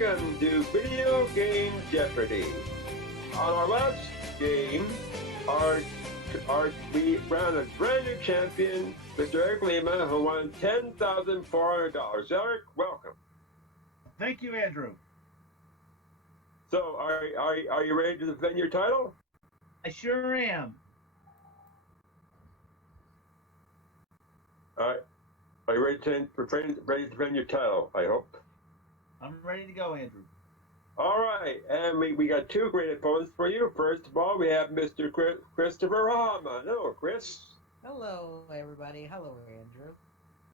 welcome to Video Game Jeopardy. On our last game, we found a brand new champion, Mr. Eric Lima, who won $10,400. Eric, welcome. Thank you, Andrew. So, are you ready to defend your title? I sure am. All right. Are you ready to defend your title, I hope? I'm ready to go, Andrew. All right, and we got two great opponents for you. First of all, we have Mr. Christopher Hama. Hello, Chris. Hello, everybody. Hello, Andrew.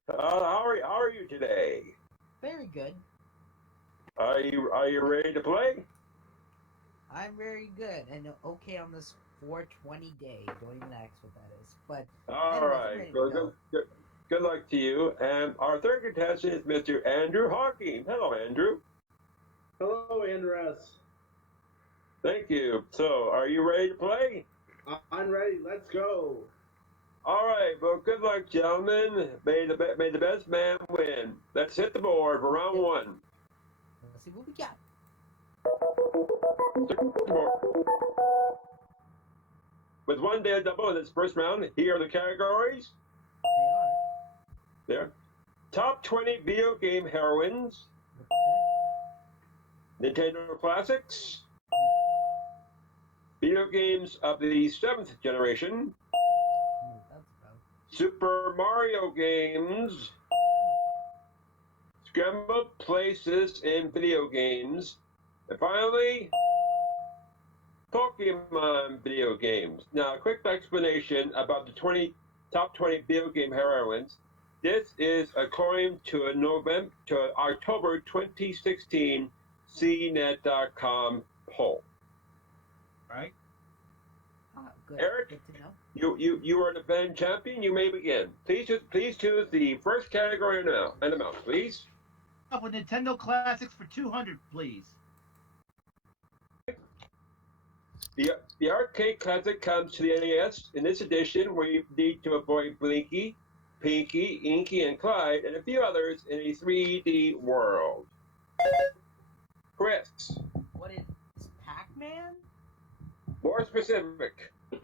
How are you today? Very good. Are you ready to play? I'm very good and okay on this 420 day. Don't even ask what that is. But All right. Good luck to you. And our third contestant is Mr. Andrew Hawking. Hello, Andrew. Hello, Andres. Thank you. So, are you ready to play? I'm ready. Let's go. All right. Well, good luck, gentlemen. May the best man win. Let's hit the board for round one. Let's see what we got. With one day double in this first round, here are the categories. They There. Top 20 video game heroines. are. Nintendo classics. Video games of the 7th generation. That's about. Super Mario games. Scrambled places in video games. And finally, Pokemon video games. Now, a quick explanation about the top 20 video game heroines. This is according to October 2016 CNET.com poll. Right? Good. Eric? Good to know. You are the defending champion. You may begin. Please choose the first category now and amount, please. Up with Nintendo Classics for 200, please. The arcade classic comes to the NES in this edition, where you need to avoid Blinky, Pinky, Inky, and Clyde, and a few others in a 3D world. Chris, What is Pac-Man? more specific. Oh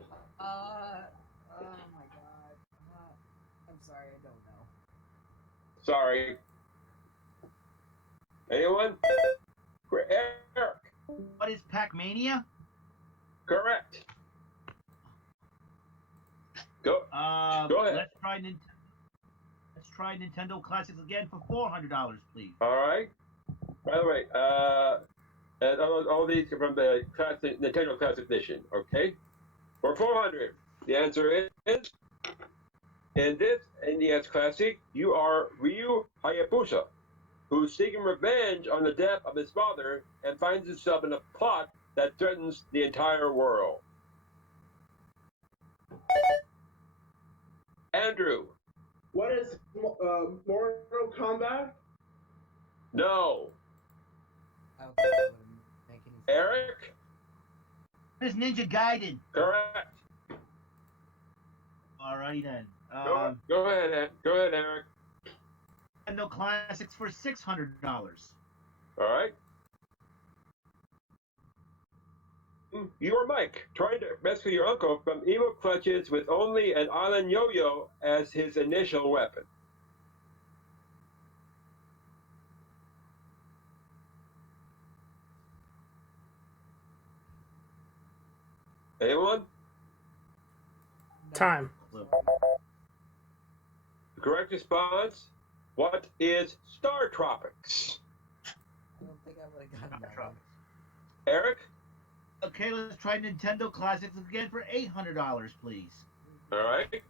my god. I'm sorry, I don't know. Sorry. Anyone? Eric. What is Pac-Mania? Correct. Go ahead. Let's try Nintendo Classics again for $400, please. All right. By the way, and all these are from the Nintendo Classic Edition. Okay. For 400, the answer is in this NES Classic, you are Ryu Hayabusa, who's seeking revenge on the death of his father and finds himself in a plot that threatens the entire world. Andrew. What is Mortal Kombat? No. I don't think that would make any sense. Eric. What is Ninja Gaiden? Correct. Alrighty then. Go ahead, Eric. Nintendo Classics for $600. All right. You are Mike, trying to rescue your uncle from evil clutches with only an island yo-yo as his initial weapon. Anyone? Time. The correct response, what is Star Tropics? I don't think I would have gotten that one. Eric? Okay, let's try Nintendo Classics again for $800, please. All right.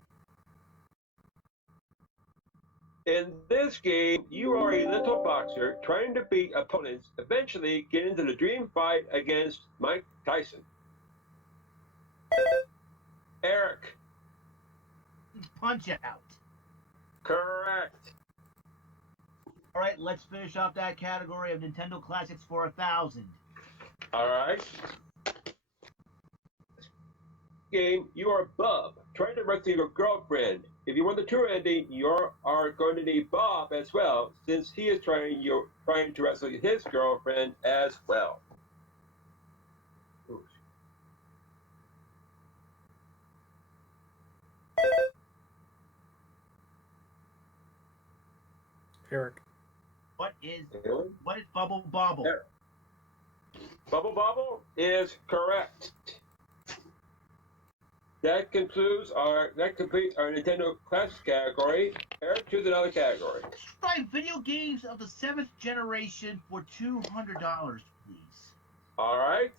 In this game, you are a little boxer trying to beat opponents, eventually get into the dream fight against Mike Tyson. Eric. Punch Out. Correct. All right, let's finish off that category of Nintendo Classics for $1,000. All right. game, you are Bub, trying to rescue your girlfriend. If you want the true ending, you are going to need Bob as well, since he is trying to rescue his girlfriend as well. Ooh. Eric. What is Bubble Bobble? There. Bubble Bobble is correct. That completes our Nintendo Classics category. Eric, choose another category. Try video games of the 7th generation for $200, please. All right.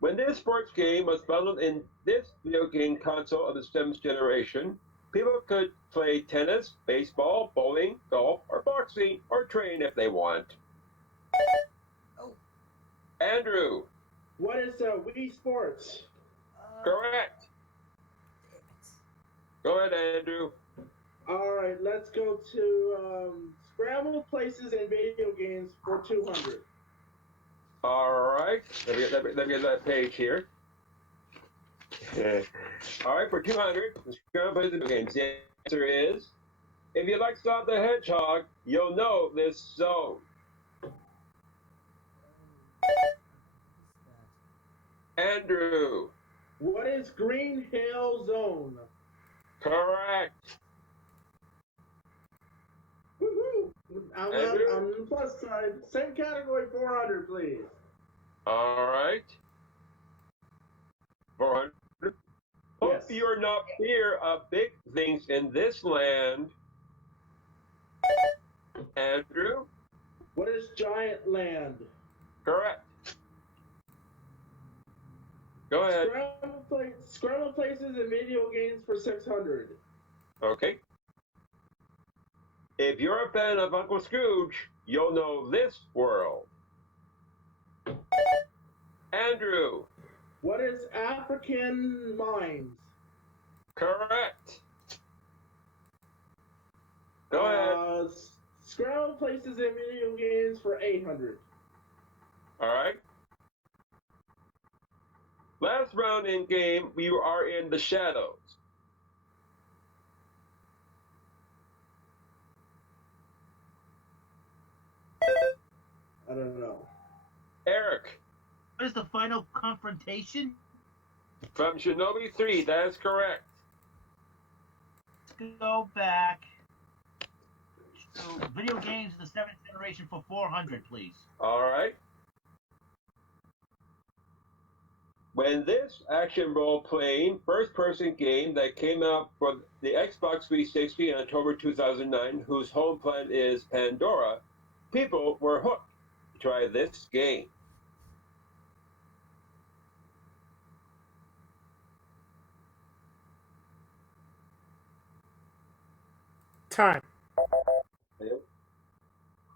When this sports game was bundled in this video game console of the 7th generation, people could play tennis, baseball, bowling, golf, or boxing, or train if they want. Oh. Andrew. What is Wii Sports? Correct. Go ahead, Andrew. All right, let's go to Scramble Places and Video Games for 200. All right. Let me get that page here. All right, for 200, Scramble Places and Video Games. The answer is, if you like Sonic the Hedgehog, you'll know this zone. Andrew. What is Green Hill Zone? Correct. Woohoo! I'm on the plus side. Same category, 400, please. All right. 400. Hope Yes. you're not fear of big things in this land. Andrew. What is Giant Land? Correct. Go ahead. Scramble Places and Video Games for 600. Okay. If you're a fan of Uncle Scrooge, you'll know this world. Andrew. What is African Mines? Correct. Go ahead. Scramble Places and Video Games for 800. All right. Last round in game, we are in the shadows. I don't know. Eric. What is the final confrontation? From Shinobi 3, that is correct. Let's go back to video games of the 7th generation for 400, please. All right. When this action role-playing first-person game that came out for the Xbox 360 in October 2009, whose home planet is Pandora, people were hooked to try this game. Time.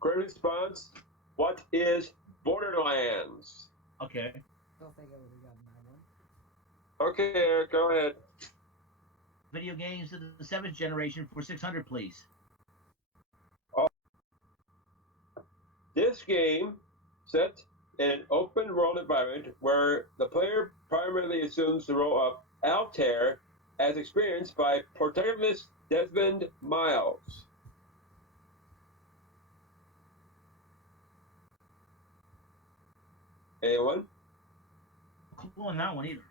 Correct response, what is Borderlands? Okay. Don't think I would have gotten that one. Okay, Eric, go ahead. Video games of the 7th generation for 600, please. This game set in an open world environment where the player primarily assumes the role of Altair as experienced by protagonist Desmond Miles. Anyone? Clue on that one either.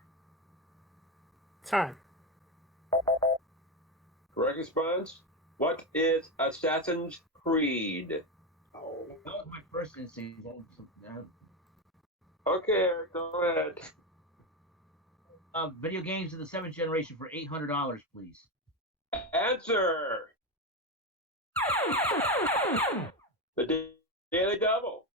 Time. Correct response. What is Assassin's Creed? Oh. That was my first instinct. Okay, Eric, go ahead. Video games of the 7th generation for $800, please. Answer. The Daily Double.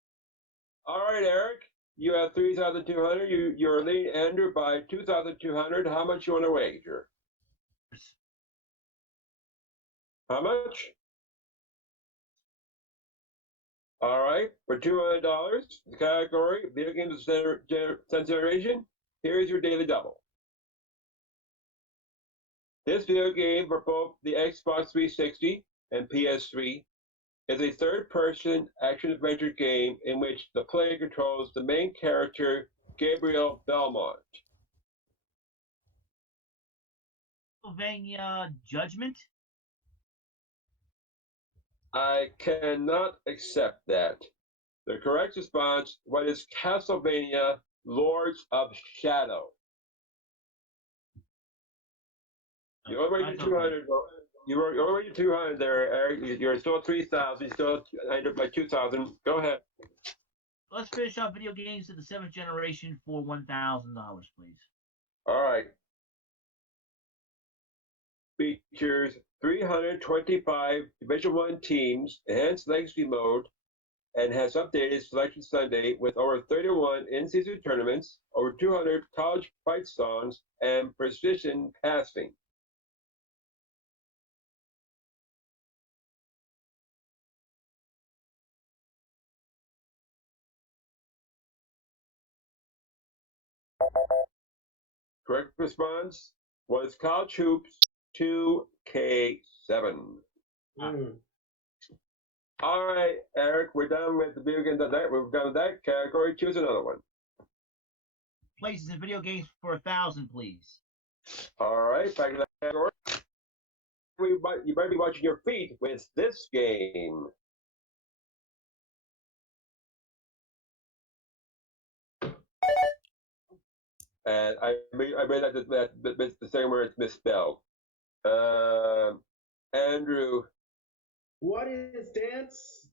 All right, Eric. You have 3,200. You're leading Andrew by 2,200. How much you want to wager? How much? All right, for $200, the category video games of 10th generation. Here is your Daily Double. This video game for both the Xbox 360 and PS3 is a third-person action-adventure game in which the player controls the main character Gabriel Belmont. Pennsylvania Judgment. I cannot accept that. The correct response, what is Castlevania Lords of Shadow? You already 200. You're already 200 there, Eric. You're still 3,000. You're still under by 2,000. Go ahead. Let's finish off video games to the 7th generation for $1,000, please. All right. Features 325 Division One teams, enhanced legacy mode, and has updated Selection Sunday with over 31 in-season tournaments, over 200 college fight songs, and precision passing. Correct response was College Hoops 2K7. All right, Eric, we're done with the video games. We're done with that category. Choose another one. Places in video games for 1,000, please. All right, back to that category. You might be watching your feet with this game. And I read that the second word is misspelled. Andrew. What is dance?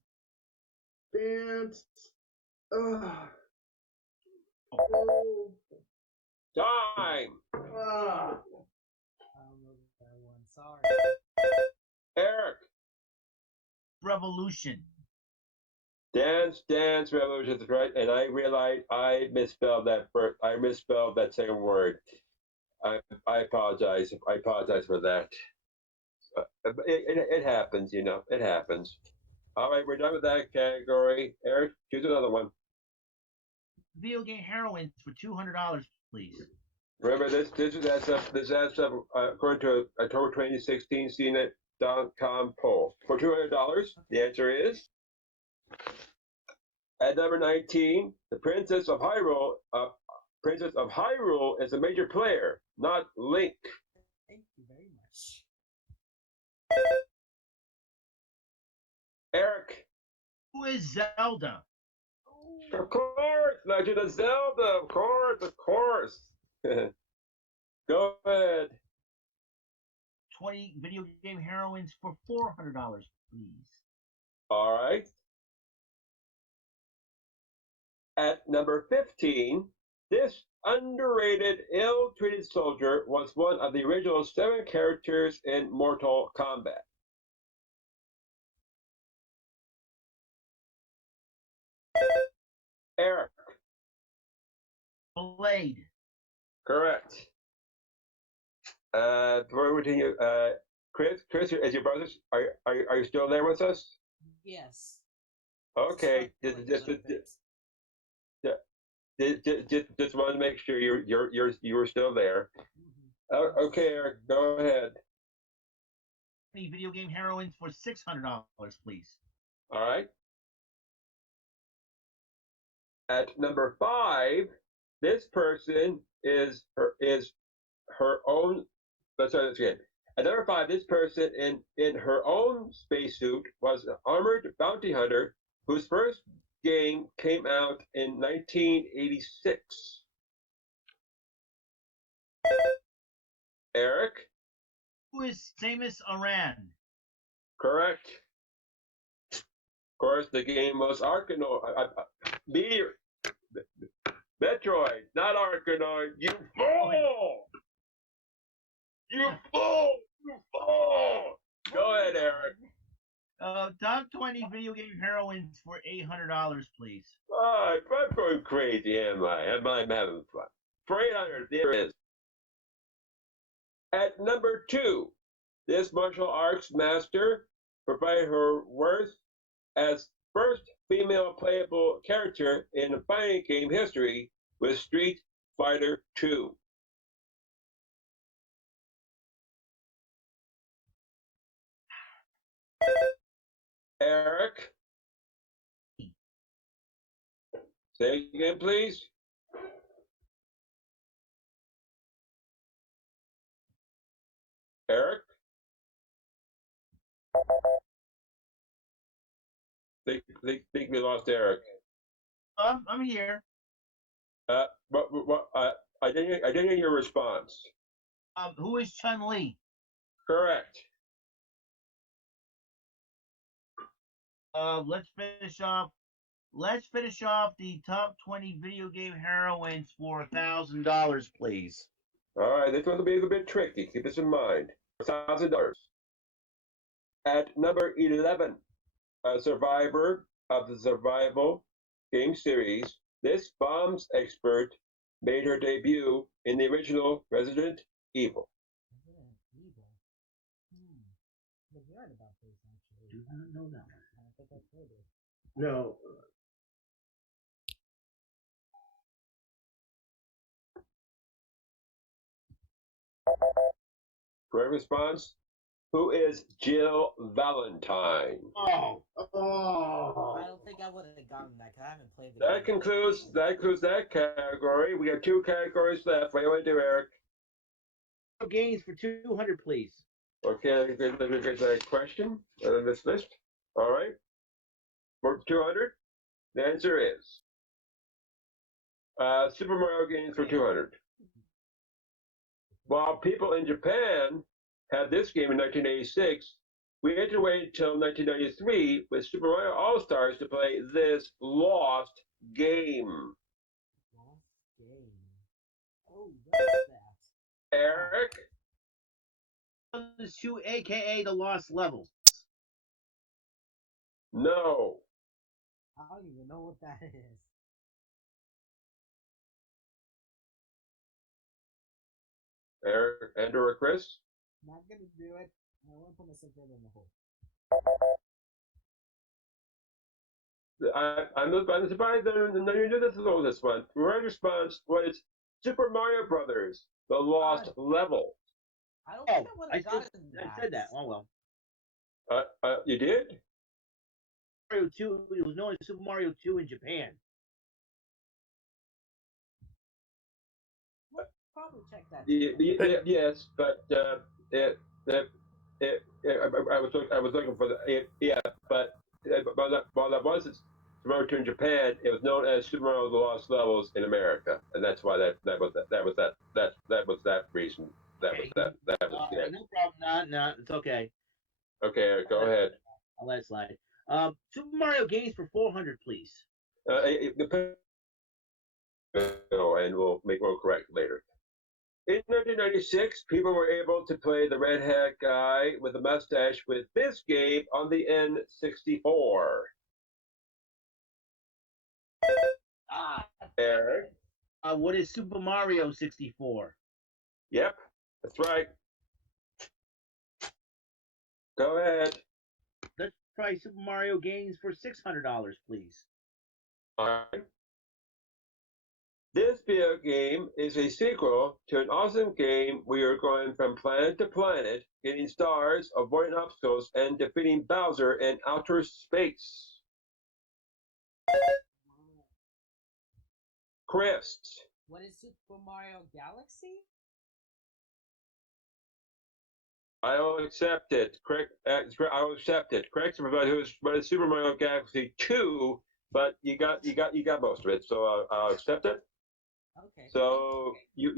Dance. Oh. Time. I don't know that one. Sorry. Eric. Revolution. Dance Revolution is right, and I realized I misspelled that first. I misspelled that second word. I apologize. I apologize for that. It happens, you know. It happens. All right, we're done with that category. Eric, choose another one. Video game heroines for $200, please. Remember, this adds up according to a October 2016 CNET.com poll. For $200, the answer is at number 19, the Princess of Hyrule. Princess of Hyrule is a major player, not Link. Thank you very much. Eric. Who is Zelda? Of course, Legend of Zelda. Of course. Go ahead. 20 video game heroines for $400, please. All right. At number 15, this underrated, ill-treated soldier was one of the original 7 characters in Mortal Kombat. Eric. Blade. Correct. Before we continue, Chris, as your brothers, are you still there with us? Yes. Okay. Just want to make sure you were still there. Okay, Eric, go ahead. 20 video game heroines for $600, please. All right. At number 5, this person is her own. Let's try this again. At number 5, this person in her own spacesuit was an armored bounty hunter whose first game came out in 1986. Eric? Who is Samus Aran? Correct. Of course, the game was Arkanoid. Metroid, not Arkanoid. You fool! You fool! You fool! Go ahead, Eric. Top 20 video game heroines for $800, please. I'm going crazy, am I? Am I having fun? For 800, there is. At number 2, this martial arts master provided her worth as first female playable character in fighting game history with Street Fighter II. Eric? Say again, please. Eric? Think we lost Eric. I'm here. I didn't hear your response. Who is Chun Li? Correct. Let's finish off. Let's finish off the top 20 video game heroines for $1,000, please. All right, this one will be a bit tricky. Keep this in mind. $1,000. At number 11, a survivor of the survival game series, this bombs expert made her debut in the original Resident Evil. Resident Evil. I've heard about this actually. Do not know that. I don't think I've heard it. No. Correct response? Who is Jill Valentine? Oh, I don't think I would have gotten that because I haven't played the That game. concludes that category. We have 2 categories left. What do you want to do, Eric? games for 200, please. Okay, let me get that question on this list. All right. For 200, the answer is Super Mario games for 200. While people in Japan had this game in 1986, we had to wait until 1993 with Super Mario All-Stars to play this lost game. Lost game. Oh, what's that? Eric? This two, aka the Lost Levels. No. I don't even know what that is. Eric, Andrew, or Chris? Not gonna do it. I want to put myself further in the hole. I'm surprised that you did this one. The right response was Super Mario Brothers, the lost level. I don't think I would have gotten that. I said that. Oh well. You did? Mario 2. It was known as Super Mario 2 in Japan. We'll probably check that. Yes, but I was looking for but while that was Super Mario 2 in Japan, it was known as Super Mario: The Lost Levels in America, and that's why that was that reason. That was the end. No problem. No, it's okay. Okay, Eric, go ahead. I'll let it slide. Super Mario games for 400, please. And we'll correct later. In 1996, people were able to play the redhead guy with a mustache with this game on the N64. Eric? What is Super Mario 64? Yep, that's right. Go ahead. Let's try Super Mario games for $600, please. All right. This video game is a sequel to an awesome game where you're going from planet to planet, getting stars, avoiding obstacles, and defeating Bowser in outer space. Chris. What is Super Mario Galaxy? I will accept it. Correct. I will accept it. Correct. What is Super Mario Galaxy 2? But you got most of it, so I'll accept it. Okay. So you're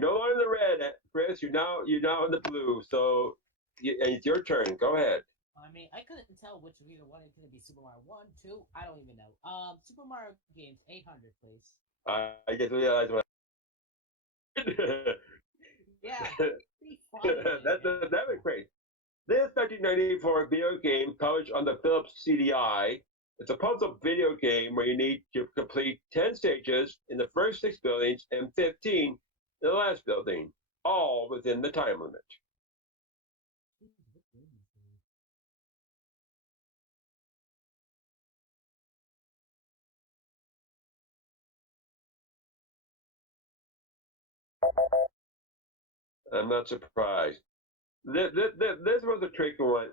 no longer in the red, Chris. You're now in the blue. So it's your turn. Go ahead. I mean, I couldn't tell which of either one is going to be Super Mario 1, 2. I don't even know. Super Mario games 800, please. I get to realize what. Yeah. Be funny, that was great. This 1994 video game published on the Philips CDI. It's a puzzle video game where you need to complete 10 stages in the first 6 buildings and 15 in the last building, all within the time limit. I'm not surprised. This was a tricky one.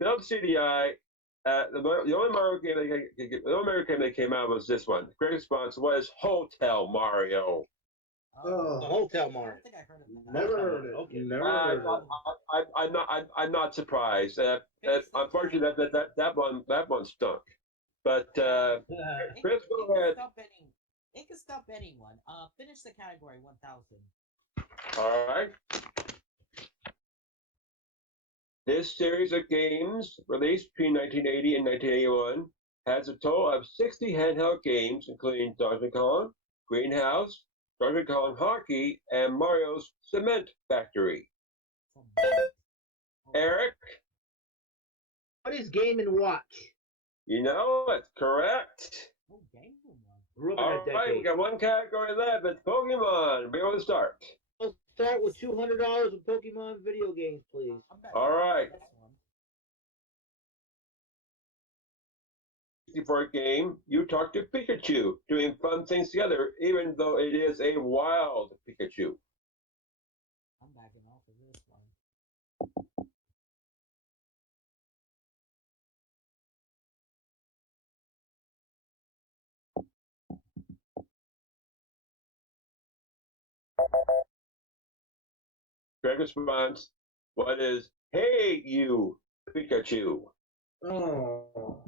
Philips CDI. The only Mario game that came out was this one. The correct response was Hotel Mario. The Oh, Hotel I Mart. don't think I heard of that. never heard it. Okay. Never I'm heard not, it. I'm not surprised. Unfortunately, that one stunk. But Chris, go ahead. It can stop anyone. Finish the category 1000. All right. This series of games, released between 1980 and 1981, has a total of 60 handheld games, including Donkey Kong, Greenhouse, Donkey Kong Hockey, and Mario's Cement Factory. Eric, What is Game and Watch? you know it's correct. Oh, game one. Grew up in All that right, we decade. got one category left. It's Pokemon. We're going to start. We'll start with $200 of Pokemon video games, please. I'm back All right. this one. 64 game, you talk to Pikachu, doing fun things together, even though it is a wild Pikachu. I'm backing off of this one. Greg responds, what is, hey, you, Pikachu? Oh.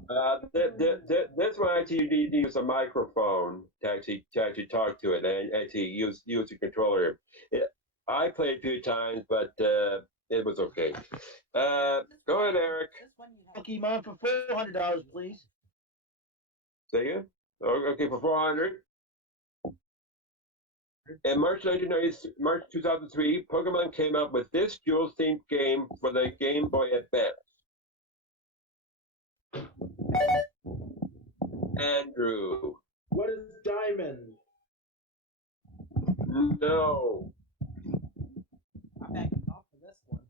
This one actually you need to use a microphone to actually talk to it and actually use the controller. I played a few times, but it was okay. Go ahead, Eric. This one you have Pokemon for $400, please. Say again? Okay, for 400. In March 2003, Pokemon came out with this dual-themed game for the Game Boy Advance. Andrew. What is diamond? No. I'm backing off of this one.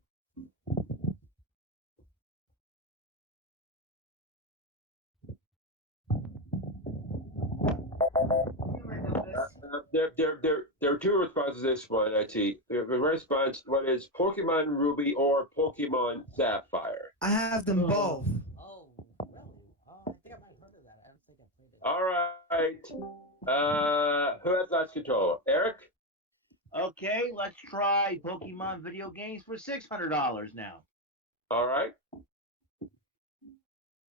There are two responses to this one, actually. The response, what is Pokemon Ruby or Pokemon Sapphire? I have them both. Oh, really? Oh, I think I might have heard of that. I don't think I played it. All right. Who has last control? Eric? Okay, let's try Pokemon video games for $600 now. All right.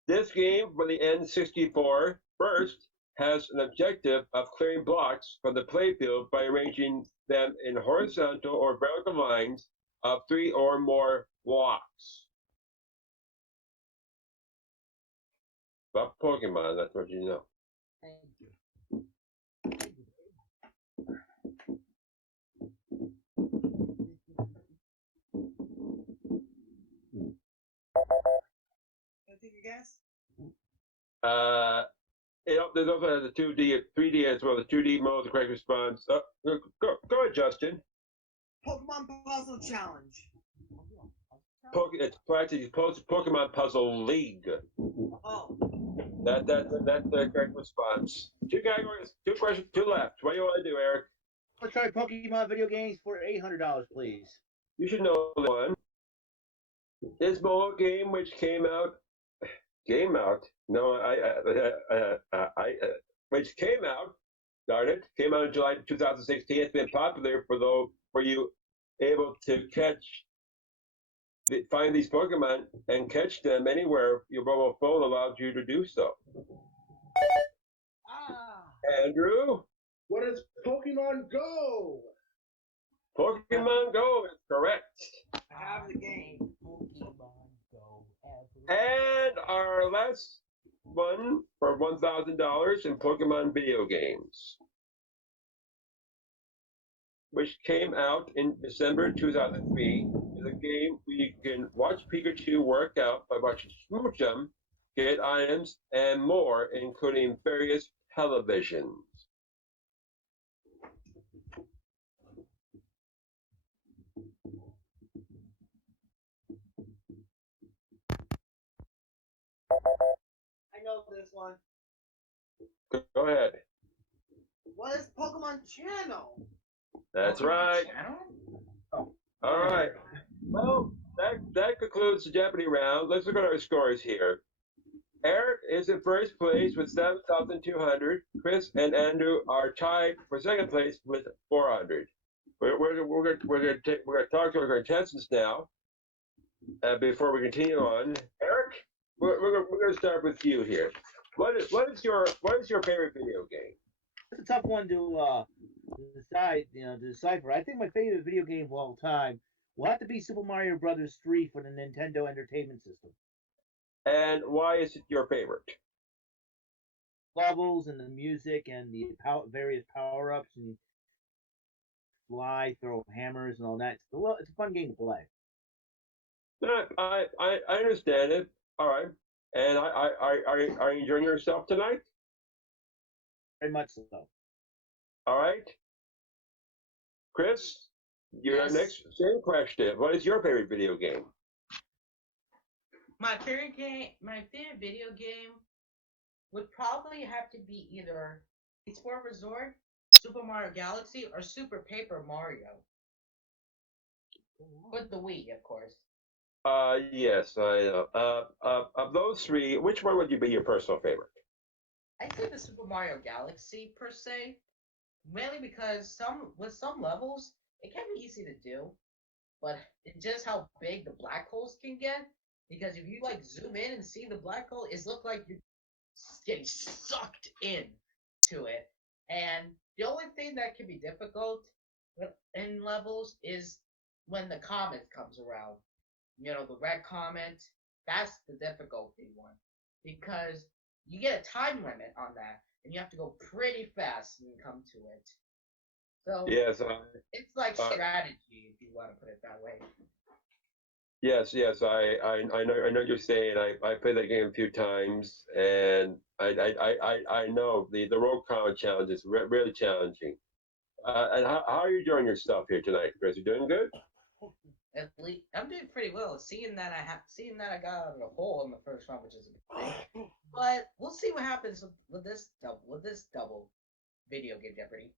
This game for the N64 first has an objective of clearing blocks from the playfield by arranging them in horizontal or vertical lines of 3 or more blocks. About Pokemon, that's what you know. Thank you. Thank you. Anything you guess? There's also has a 2D, 3D as well. The 2D mode, the correct response. Go ahead, Justin. Pokemon Puzzle Challenge. It's practically Pokemon Puzzle League. Oh. That's the correct response. Two categories, two questions, two left. What do you want to do, Eric? Let's try Pokemon video games for $800, please. You should know one. This mobile game, which came out. No, which came out. Darn it! Came out in July 2016. It's been popular for you able to find these Pokemon and catch them anywhere your mobile phone allows you to do so. Andrew? What is Pokemon Go? Pokemon Go is correct. I have the game. Pokemon Go. And our last one for $1,000 in Pokemon video games, which came out in December 2003, is a game where you can watch Pikachu work out by watching Smooch him, get items, and more, including various televisions. I know this one. Go ahead. What is Pokemon Channel? That's right. Channel? All right. Well, that concludes the Jeopardy round. Let's look at our scores here. Eric is in first place with 7,200. Chris and Andrew are tied for second place with 400. We're going to talk to our contestants now before we continue on. Eric, we're going to start with you here. What is your favorite video game? It's a tough one to decide, to decipher. I think my favorite video game of all time will have to be Super Mario Brothers 3 for the Nintendo Entertainment System. And why is it your favorite? Levels and the music and the various power-ups and fly, throw hammers and all that. It's a fun game to play. I understand it. All right. And are you enjoying yourself tonight? Very much so. All right. Chris, you're Yes. next. Same question. What is your favorite video game? My favorite video game would probably have to be either Sport Resort, Super Mario Galaxy, or Super Paper Mario. With the Wii, of course. Yes, I know. Of those three, which one would you be your personal favorite? I'd say the Super Mario Galaxy per se, mainly because with some levels it can be easy to do, but it's just how big the black holes can get. Because if you like zoom in and see the black hole, it looks like you're getting sucked in to it. And the only thing that can be difficult in levels is when the comet comes around. The red comet. That's the difficulty one, because you get a time limit on that, and you have to go pretty fast and come to it. So Yes, it's like strategy, if you want to put it that way. yes. I know what you're saying. I played that game a few times, and I know the roll call challenge is really challenging. And how are you enjoying yourself here tonight, Chris? You doing good? At least I'm doing pretty well, seeing that I got out of the hole in the first round, which is a good thing. But we'll see what happens with this double video game Jeopardy.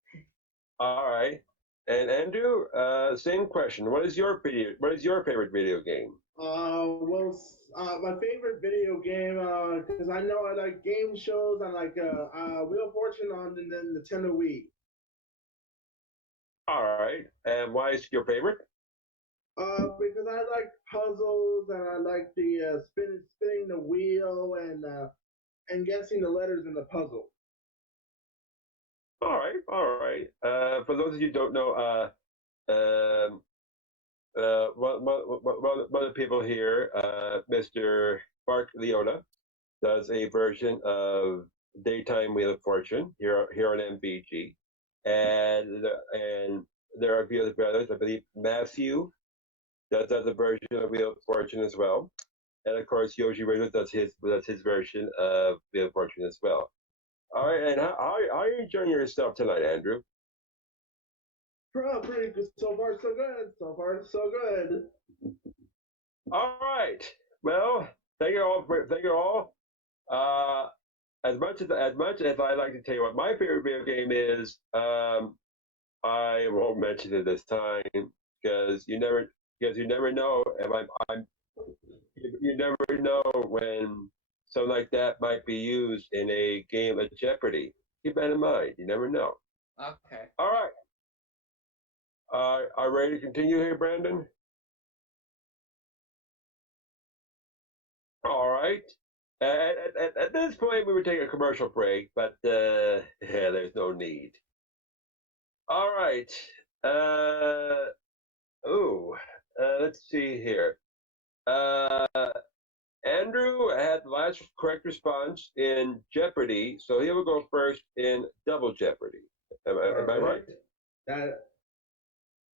All right. And Andrew, same question. What is your favorite video game? My favorite video game, because I know I like game shows. I like Wheel of Fortune on the Nintendo Wii. All right. And why is it your favorite? Because I like puzzles and I like the spinning the wheel and guessing the letters in the puzzle. All right. All right. For those of you who don't know, one of the people here, Mr. Mark Leota, does a version of Daytime Wheel of Fortune here on MVG, and there are a few other brothers. I believe Matthew does a version of Wheel of Fortune as well, and of course Yoshi Ramos does his version of Wheel of Fortune as well. All right, and how are you enjoying yourself tonight, Andrew? Pretty good. So far, so good. So far, so good. All right. Well, thank you all. As much as I like to tell you what my favorite video game is, I won't mention it this time because you never know. And you never know when something like that might be used in a game of Jeopardy. Keep that in mind. You never know. Okay. All right. Are you ready to continue here, Brandon? All right. At this point, we would take a commercial break, but yeah, there's no need. All right. Let's see here. Andrew had the last correct response in Jeopardy, so he will go first in Double Jeopardy. Am I right?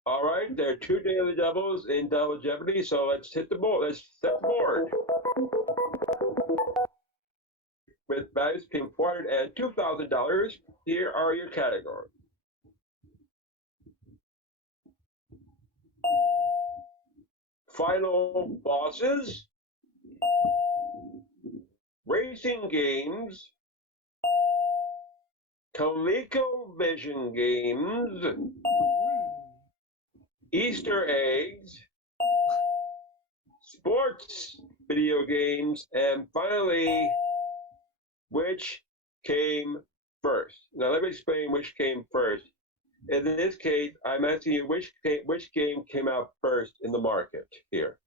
All right. There are 2 daily doubles in Double Jeopardy, so let's hit the board. Let's set the board. With values between $400 and $2,000, here are your categories. Final bosses, racing games, ColecoVision games, Easter eggs, sports video games, and finally, which came first. Now let me explain which came first. In this case, I'm asking you which game came out first in the market here.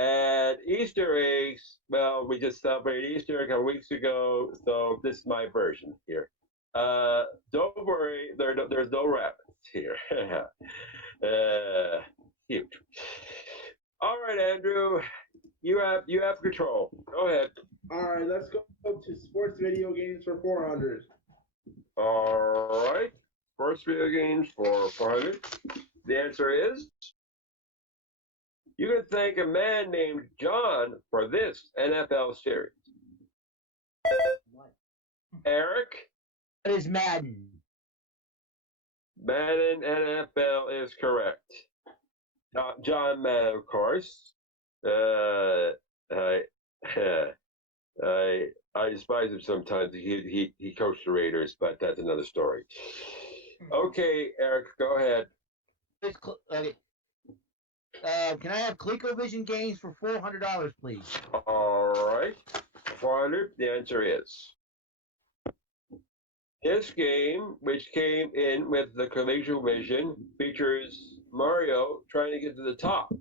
And Easter eggs, well, we just celebrated Easter a couple weeks ago, so this is my version here. Don't worry, there's no rabbits here. Cute. All right, Andrew, you have control. Go ahead. All right, let's go to sports video games for 400. All right, sports video games for 400. The answer is you can thank a man named John for this NFL series. What? Eric, What is Madden? Madden NFL is correct. John Madden, of course. I, I despise him sometimes. He coached the Raiders, but that's another story. Okay, Eric, go ahead. Okay. Can I have ColecoVision games for $400, please? All right, 400. The answer is this game, which came in with the ColecoVision, features Mario trying to get to the top,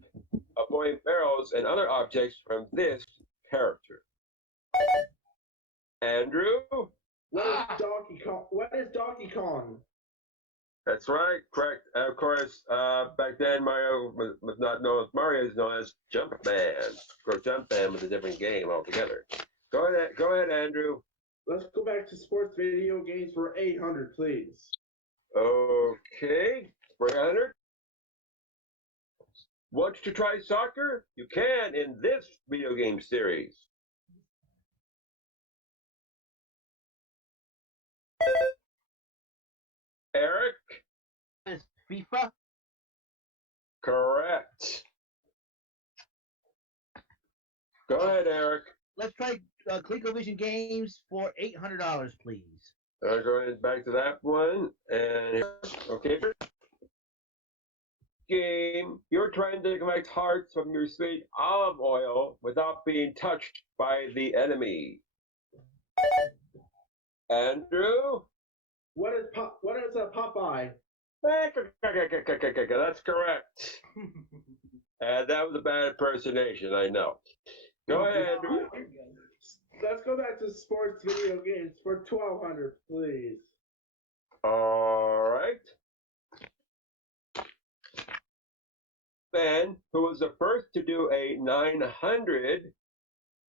avoiding barrels and other objects from this character. Andrew? What is Donkey Kong? What is Donkey Kong? That's right, correct. And of course, back then Mario was not known as Mario, he was known as Jumpman. Of course, Jumpman was a different game altogether. Go ahead, Andrew. Let's go back to sports video games for 800, please. Okay, 400. Want to try soccer? You can in this video game series. Eric? What is FIFA? Correct. Go ahead, Eric. Let's try ColecoVision games for $800, please. Going back to that one, and okay. Game, you're trying to collect hearts from your sweet olive oil without being touched by the enemy. Andrew? What is a Popeye? That's correct. And that was a bad impersonation, I know. Go ahead, Andrew. Let's go back to sports video games for 1200, please. All right. Ben, who was the first to do a 900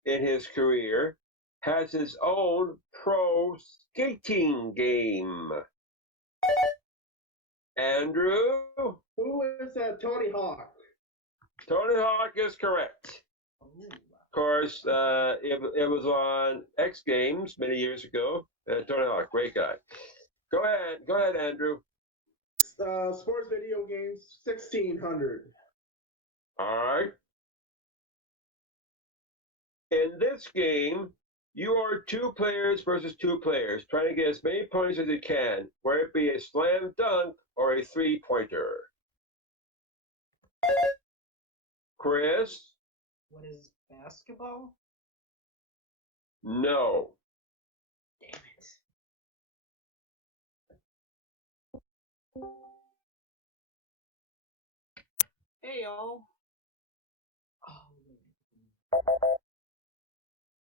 in his career, has his own pro skating game. Andrew? Who is Tony Hawk? Tony Hawk is correct. Of course, it was on X Games many years ago. Tony Hawk, great guy. Go ahead, Andrew. Sports video games 1600. All right. In this game, you are 2 players versus 2 players, trying to get as many points as you can, whether it be a slam dunk or a 3-pointer. Chris? What is basketball? No. Damn it. Hey, yo.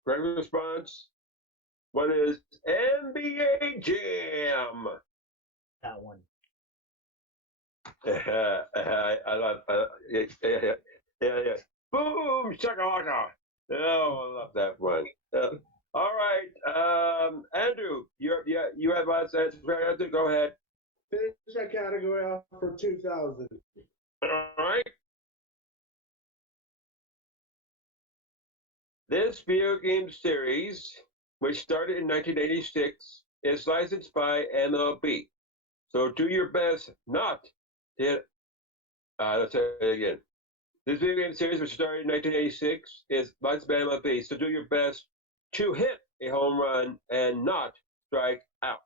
Great response. What is NBA Jam? That one. I love yeah. Boom, shakalaka. Oh, I love that one. All right, Andrew, you have lots of answers. Go ahead. Finish that category off for 2000. All right. This video game series, which started in 1986, is licensed by MLB. So do your best not to hit. Let's say it again. This video game series, which started in 1986, is licensed by MLB. So do your best to hit a home run and not strike out.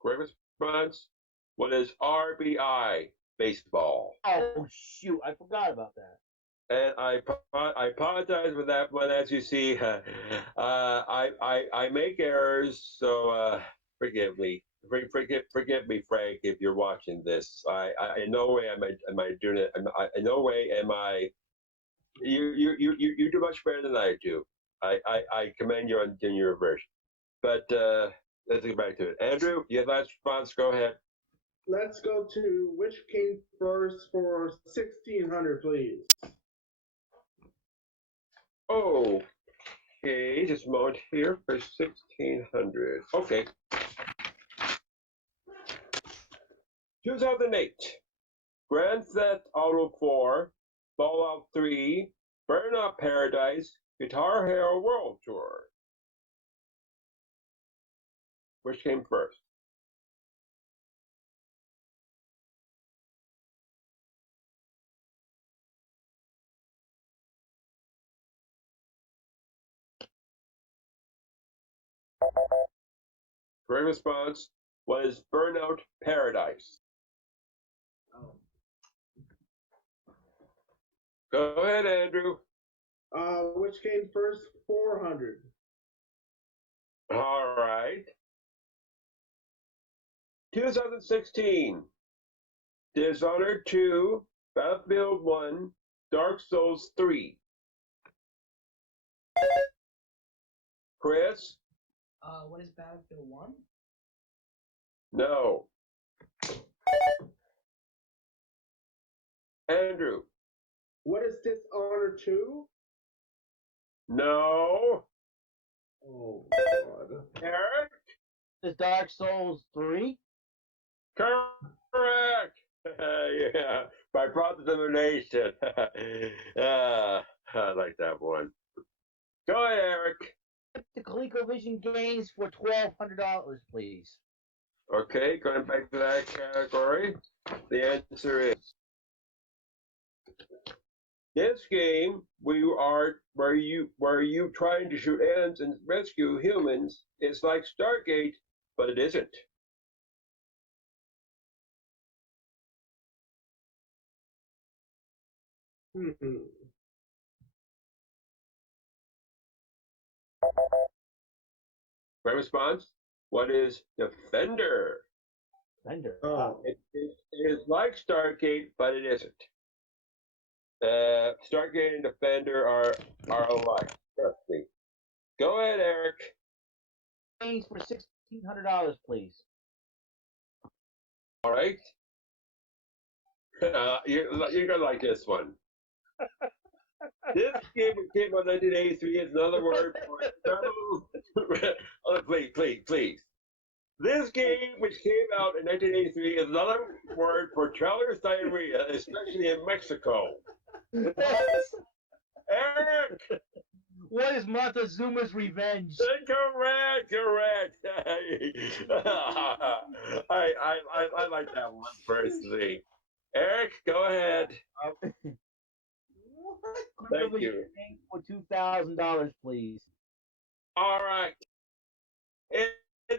Correct response. What is RBI baseball? Oh shoot, I forgot about that. And I apologize for that one. As you see, I make errors, so forgive me. Forgive me, Frank, if you're watching this. In no way am I doing it. In no way am I. You do much better than I do. I commend you on your version. But let's get back to it. Andrew, you have last response. Go ahead. Let's go to which came first for 1600, please. Okay, just a moment here for 1600. Okay. 2008. Grand Theft Auto 4, Fallout 3, Burnout Paradise, Guitar Hero World Tour. Which came first? Correct response was Burnout Paradise. Oh. Go ahead, Andrew. Which came first? 400. All right. 2016. Dishonored 2, Battlefield 1, Dark Souls 3. Chris? What is Battlefield 1? No. Andrew? What is Dishonored 2? No. Oh, God. Eric? Is Dark Souls 3? Correct. Yeah, by process of elimination. I like that one. Go ahead, Eric. The ColecoVision games for $1,200, please. Okay, going back to that category. The answer is this game. Where you trying to shoot ants and rescue humans. It's like Stargate, but it isn't. Hmm. Right response? What is Defender? Defender. Oh. It is like Stargate, but it isn't. Stargate and Defender are alike. Trust me. Go ahead, Eric. Games for $1,600, please. All right. You're gonna like this one. This game came out in 1983 is another word for please. This game, which came out in 1983, is another word for traveler's diarrhea, especially in Mexico. Eric! What is Montezuma's Revenge? Correct. I like that one personally. Eric, go ahead. Thank you. For $2,000, please. All right. In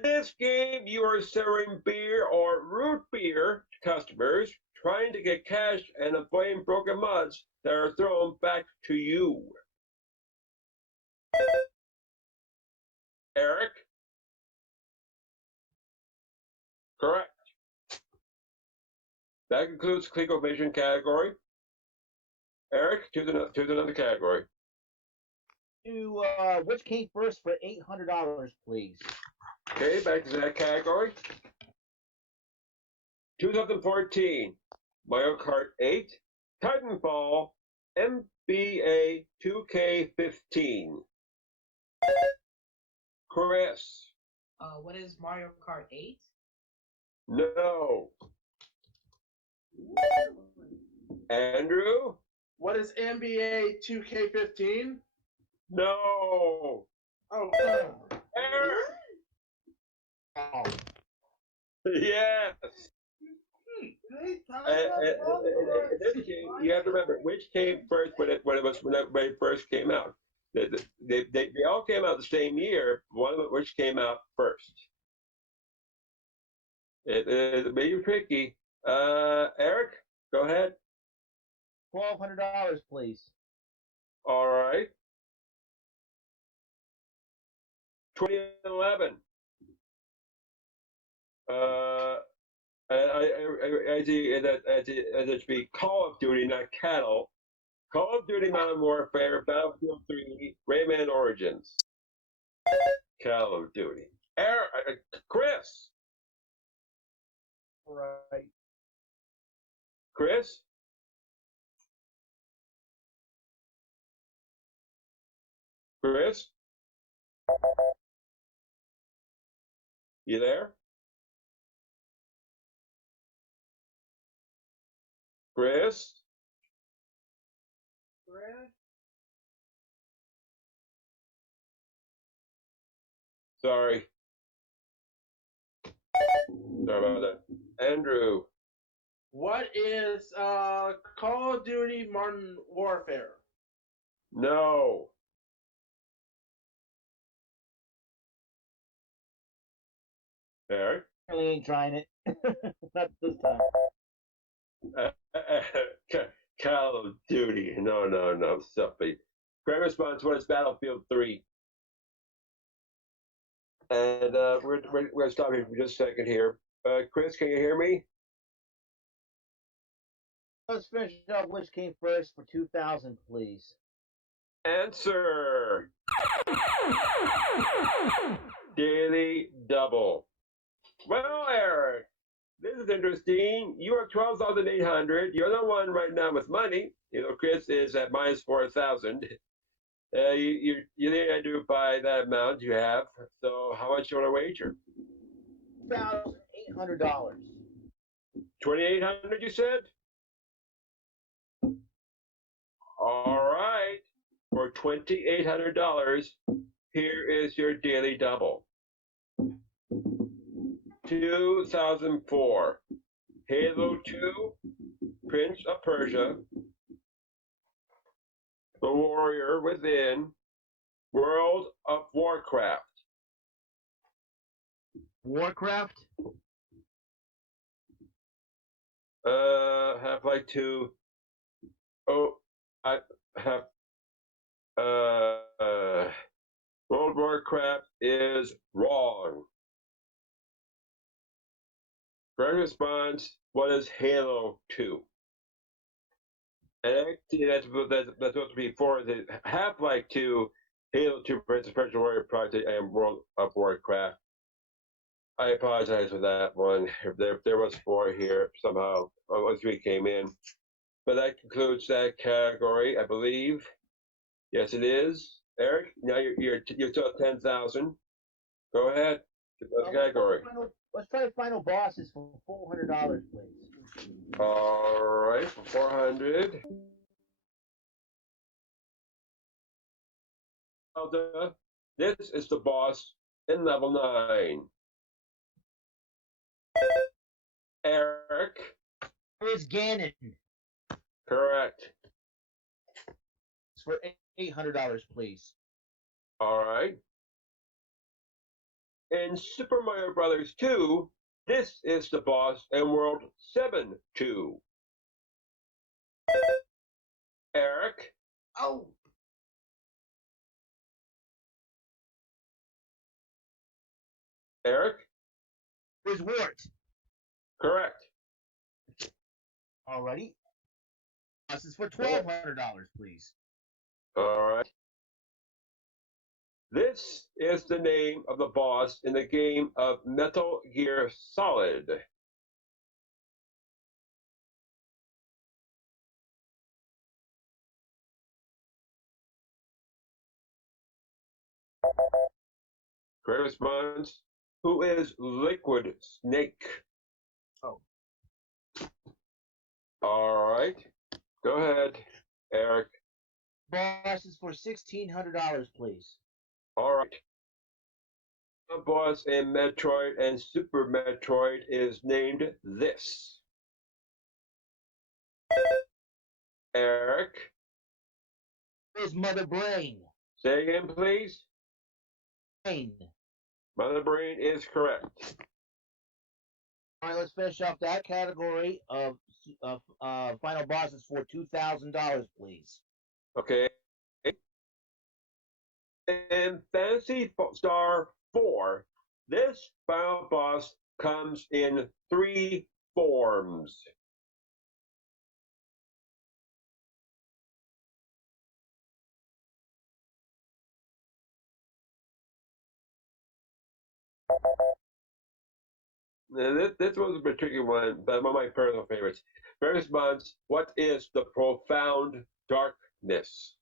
this game, you are serving beer or root beer to customers, trying to get cash and avoiding broken mugs that are thrown back to you. Eric? Correct. That concludes ColecoVision category. Eric, choose another category. Which came first for $800, please? Okay, back to that category. 2014, Mario Kart 8, Titanfall, NBA 2K15. Chris? What is Mario Kart 8? No. Andrew? What is NBA 2K15? No. Oh, Eric? Oh. Yes. This game, you have to remember which came first when it first came out. They all came out the same year. One of which came out first. It may be tricky. Eric, go ahead. $1,200, please. All right. 2011. As it should be Call of Duty, not Cattle. Call of Duty Modern Warfare, Battlefield 3, Rayman Origins. Call of Duty. Chris. Right. Chris? Chris? You there? Chris? Brad? Sorry. Sorry about that. Andrew. What is Call of Duty Modern Warfare? No. Eric? Really ain't trying it. Not this time. Call of Duty. No. Stuffy. Correct response was Battlefield 3. And we're going to stop here for just a second here. Chris, can you hear me? Let's finish up which came first for 2,000, please. Answer. Daily double. Well, Eric, this is interesting. You are 12,800. You're the one right now with money. Chris is at minus 4,000. You think I do by that amount you have. So how much you want to wager? $2,800. 2,800, you said? All right. For $2,800, here is your daily double. 2004. Halo 2, Prince of Persia, The Warrior Within, World of Warcraft. Warcraft? Half-Life 2. Oh, I have. World of Warcraft is wrong. Correct response, what is Halo 2? And actually, that's supposed to be for the Half-Life 2, Halo 2, Prince of Persia Warrior Project, and World of Warcraft. I apologize for that one. If there was 4 here, somehow only 3 came in. But that concludes that category, I believe. Yes, it is. Eric, now you're still at 10,000. Go ahead. Category. Let's try the final bosses for $400, please. All right, for 400. This is the boss in level 9. Eric. Where's Ganon? Correct. It's for $800, please. All right. In Super Mario Brothers 2, this is the boss in World 7-2. Eric. Oh, Eric. Where's Wart? Correct. Alrighty. This is for $1,200, please. All right. This is the name of the boss in the game of Metal Gear Solid. Correct response. Who is Liquid Snake? Oh. All right. Go ahead, Eric. Boss is for $1,600, please. All right. The boss in Metroid and Super Metroid is named this. Eric. Where's Mother Brain? Say again, please. Brain. Mother Brain is correct. right, let's finish off that category of final bosses for $2,000, please. Okay. In Fantasy Star 4, this final boss comes in 3 forms. Now, this was a bit tricky one, but one of my personal favorites. First response, what is the profound darkness?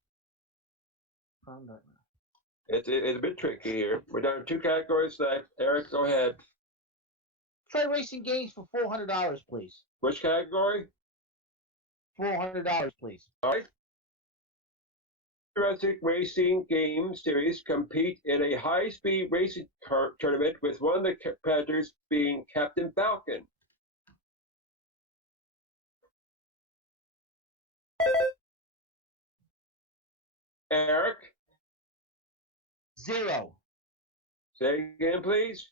It's a bit tricky here. We're down to 2 categories left. Eric, go ahead. Try racing games for $400, please. Which category? $400, please. All right. Jurassic Racing Game Series compete in a high-speed racing tournament with one of the competitors being Captain Falcon. Eric? 0. Say it again, please.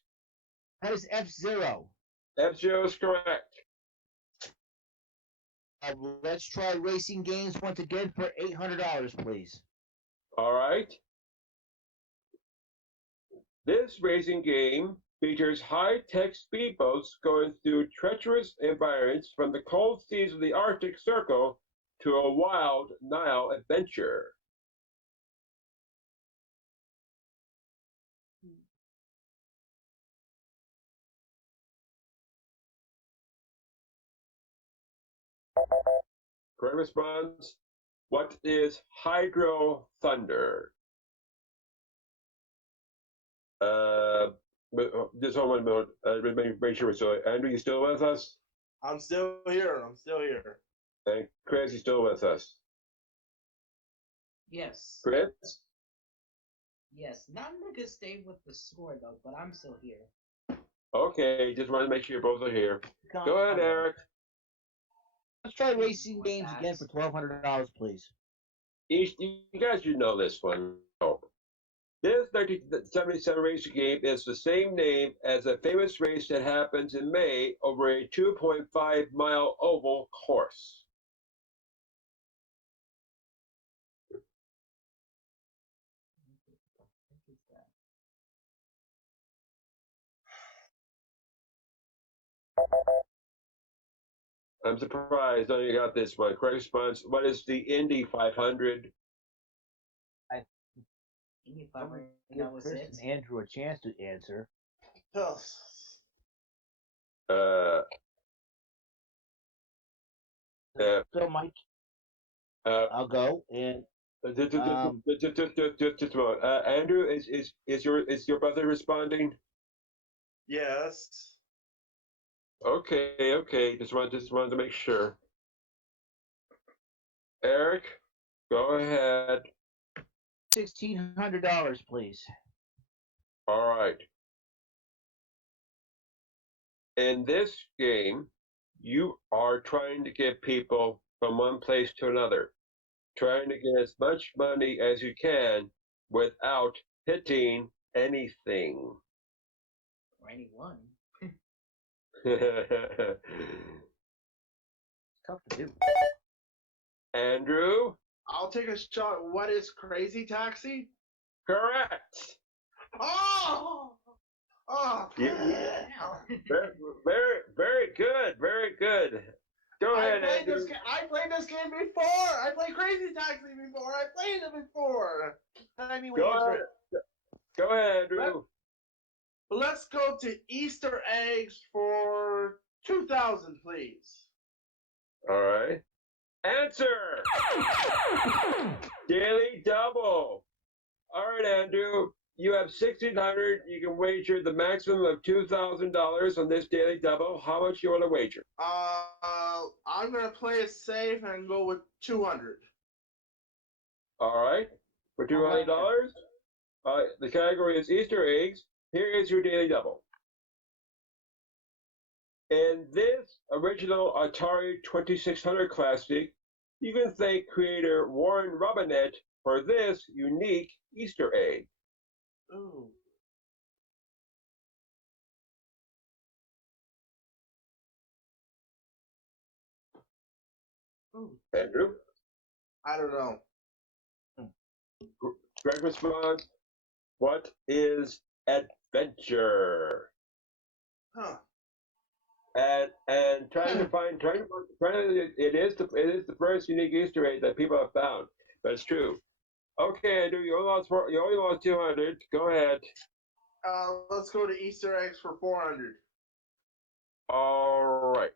That is F0. F0 is correct. Let's try racing games once again for $800, please. All right. This racing game features high-tech speedboats going through treacherous environments from the cold seas of the Arctic Circle to a wild Nile adventure. Correct response. What is Hydro Thunder? Just hold on 1 minute. Make sure. So, Andrew, you still with us? I'm still here. And Chris, you still with us? Yes. Chris? Yes. Not in a good state with the score though, but I'm still here. Okay, just want to make sure you both are here. Go ahead, Eric. Let's try racing games again for $1,200, please. You guys should know this one. This 1977 racing game is the same name as a famous race that happens in May over a 2.5-mile oval course. I'm surprised none of you got this one. Correct response, what is the Indy 500? Indy 500, Give that was Chris it. and Andrew a chance to answer. Uh, So, Mike, I'll go. And just a moment. Andrew, is your brother responding? Yes. Okay. Just wanted to make sure. Eric, go ahead. $1,600, please. All right. In this game, you are trying to get people from one place to another, trying to get as much money as you can without hitting anything. Or anyone. Tough to do. Andrew? I'll take a shot. What is Crazy Taxi? Correct. Oh! Very, very good. Very good. Go ahead, Andrew. I played this game before. I played Crazy Taxi before. I played it before. Go ahead, Andrew. Let's go to Easter eggs for 2,000, please. All right. Answer. Daily double. All right, Andrew. You have $1,600. You can wager the maximum of $2,000 on this daily double. How much you want to wager? I'm gonna play it safe and go with 200. All right. For $200. The category is Easter eggs. Here is your daily double. In this original Atari 2600 classic, you can thank creator Warren Robinette for this unique Easter egg. Ooh. Andrew? I don't know. Greg responds, what is adventure? Huh. And trying to it is the first unique Easter egg that people have found. But it's true. Okay, Andrew, you only lost 200. Go ahead. Let's go to Easter eggs for 400. All right.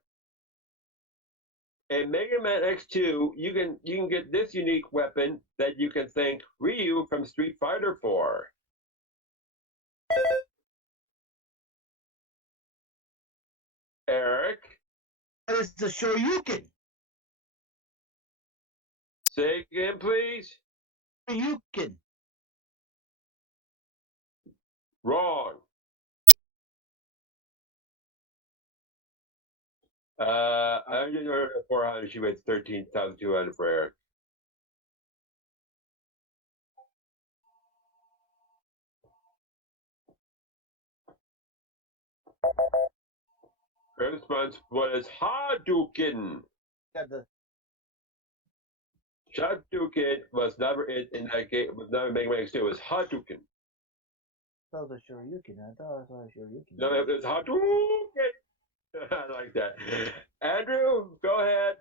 In Mega Man X2, you can get this unique weapon that you can thank Ryu from Street Fighter for. Eric, That is the Shoryuken. say again, please. Shoryuken. Wrong. I didn't know 400. She made 13,200 for Eric. Her response was Hadouken. Got the Hadouken was never in that game. Was never Mega Man X2. It was Hadouken. oh, the Shoryuken. I thought it was Shoryuken. No, it was Hadouken. I like that. Andrew, go ahead.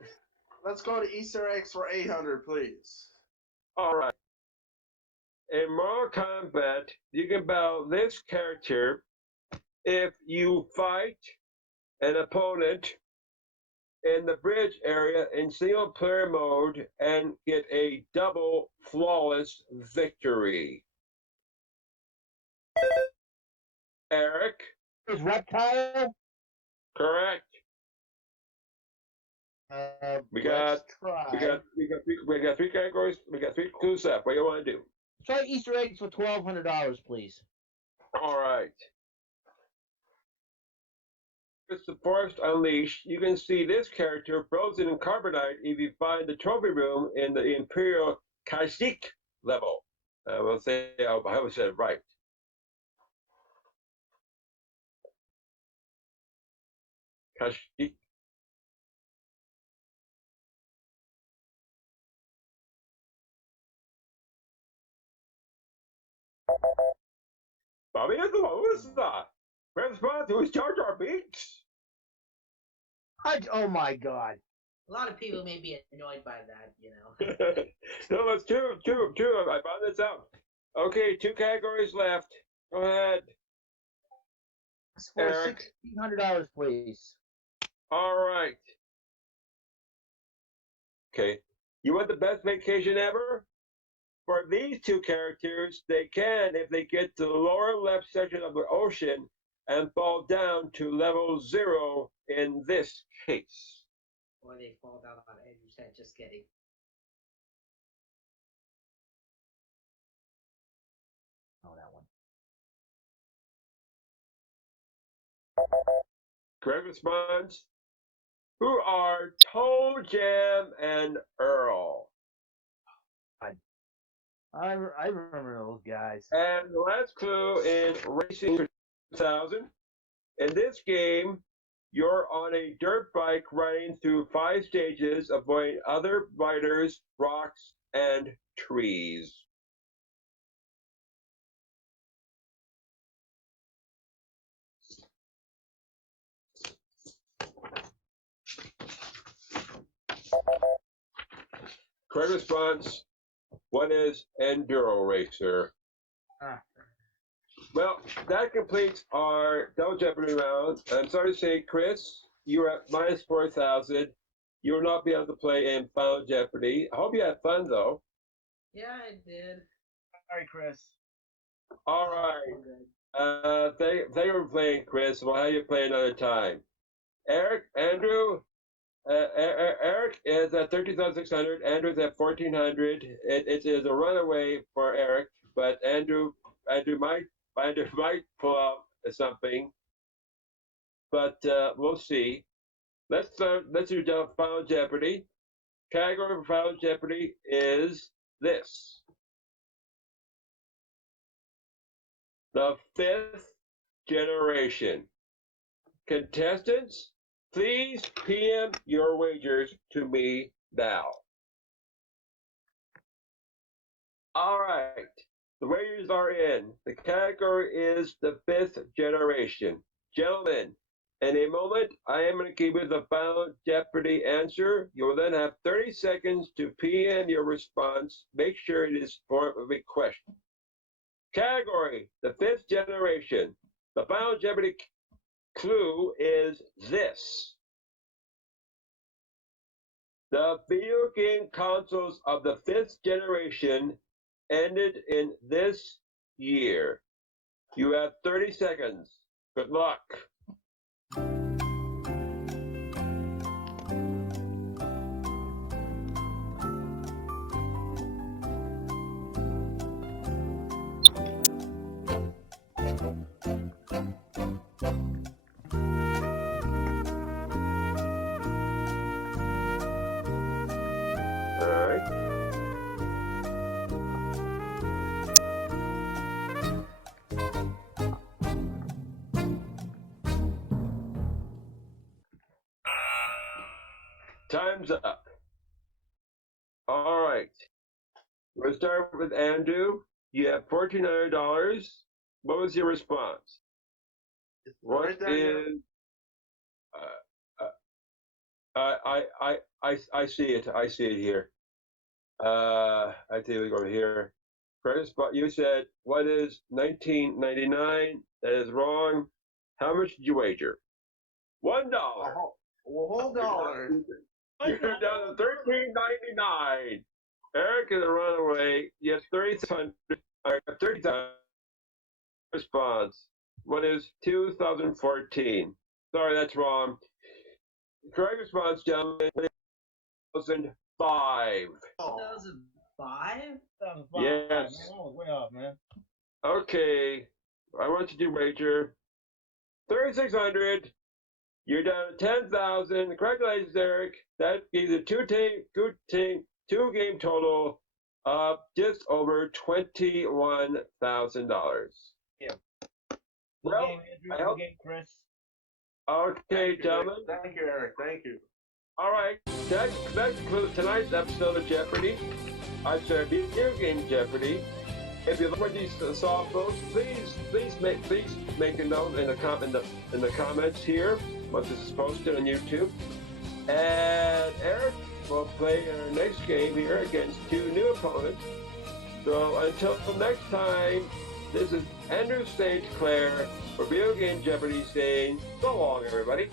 Let's go to Easter eggs for 800, please. All right. In Mortal Kombat, you can battle this character if you fight an opponent in the bridge area in single player mode and get a double flawless victory. Eric? Is Reptile? Correct. We got three categories. We got three clues left. What do you want to do? Try Easter eggs for $1,200, please. All right. It's the Forest Unleashed. You can see this character frozen in carbonite if you find the trophy room in the Imperial Kashyyyk level. I will say I hope I said it right. Kashyyyk. Bobby, who is that? Response, who's Jar Jar Binks? Oh my God. A lot of people may be annoyed by that, you know. No, it's two. I found this out. Okay, two categories left. Go ahead. For Eric. $1,600, please. All right. Okay. You want the best vacation ever? For these two characters, they can if they get to the lower left section of the ocean and fall down to level 0 in this case. Or they fall down on Andrew's head, just kidding. Oh, that one. Correct response. Who are Toe Jam and Earl? I remember those guys. And the last clue in Racing 2000. In this game, you're on a dirt bike riding through 5 stages, avoiding other riders, rocks, and trees. Correct response. What is Enduro Racer? Well, that completes our Double Jeopardy round. I'm sorry to say, Chris, you're at minus 4,000. You will not be able to play in Final Jeopardy. I hope you had fun, though. Yeah, I did. Sorry, Chris. All right. Thank you for playing, Chris. We'll have you play another time. Eric, Andrew, Eric is at 13,600. Andrew's at 1,400. It is a runaway for Eric, but Andrew might pull out something, but we'll see. Let's do Final Jeopardy. Category for Final Jeopardy is this: the 5th generation. Contestants, please PM your wagers to me now. All right. The wages are in. The category is the 5th generation. Gentlemen, in a moment, I am going to give you the final Jeopardy answer. You will then have 30 seconds to PM your response. Make sure it is form of a question. Category, the 5th generation. The final Jeopardy clue is this. The video game consoles of the 5th generation ended in this year. You have 30 seconds. Good luck. All right. Time's up. All right. We'll start with Andrew. You have $1,400. What was your response? What Right there, is? I see it. I see it here. I think we go here. Correct spot. You said what is 1999? That is wrong. How much did you wager? $1. Well, hold on. You're down to $13.99. Eric is a runaway. You have 30,000 response. What is 2014? Sorry, that's wrong. Correct response, gentlemen, 2005. 2005? 2005. Yes. Man, that was way off, man. Okay. I want you to wager 3,600. You're down to 10,000. Congratulations, Eric. That gives you two game total of just over $21,000. Yeah. Well, Good game, Andrew. Good game, Chris. Okay, gentlemen. Thank you, Eric. Thank you. All right. That concludes tonight's episode of Jeopardy. I said video game Jeopardy. If you like these saw, folks, please make a note in the comments here once this is posted on YouTube. And Eric will play our next game here against two new opponents. So until next time, this is Andrew St. Clair for Video Game Jeopardy saying so long, everybody.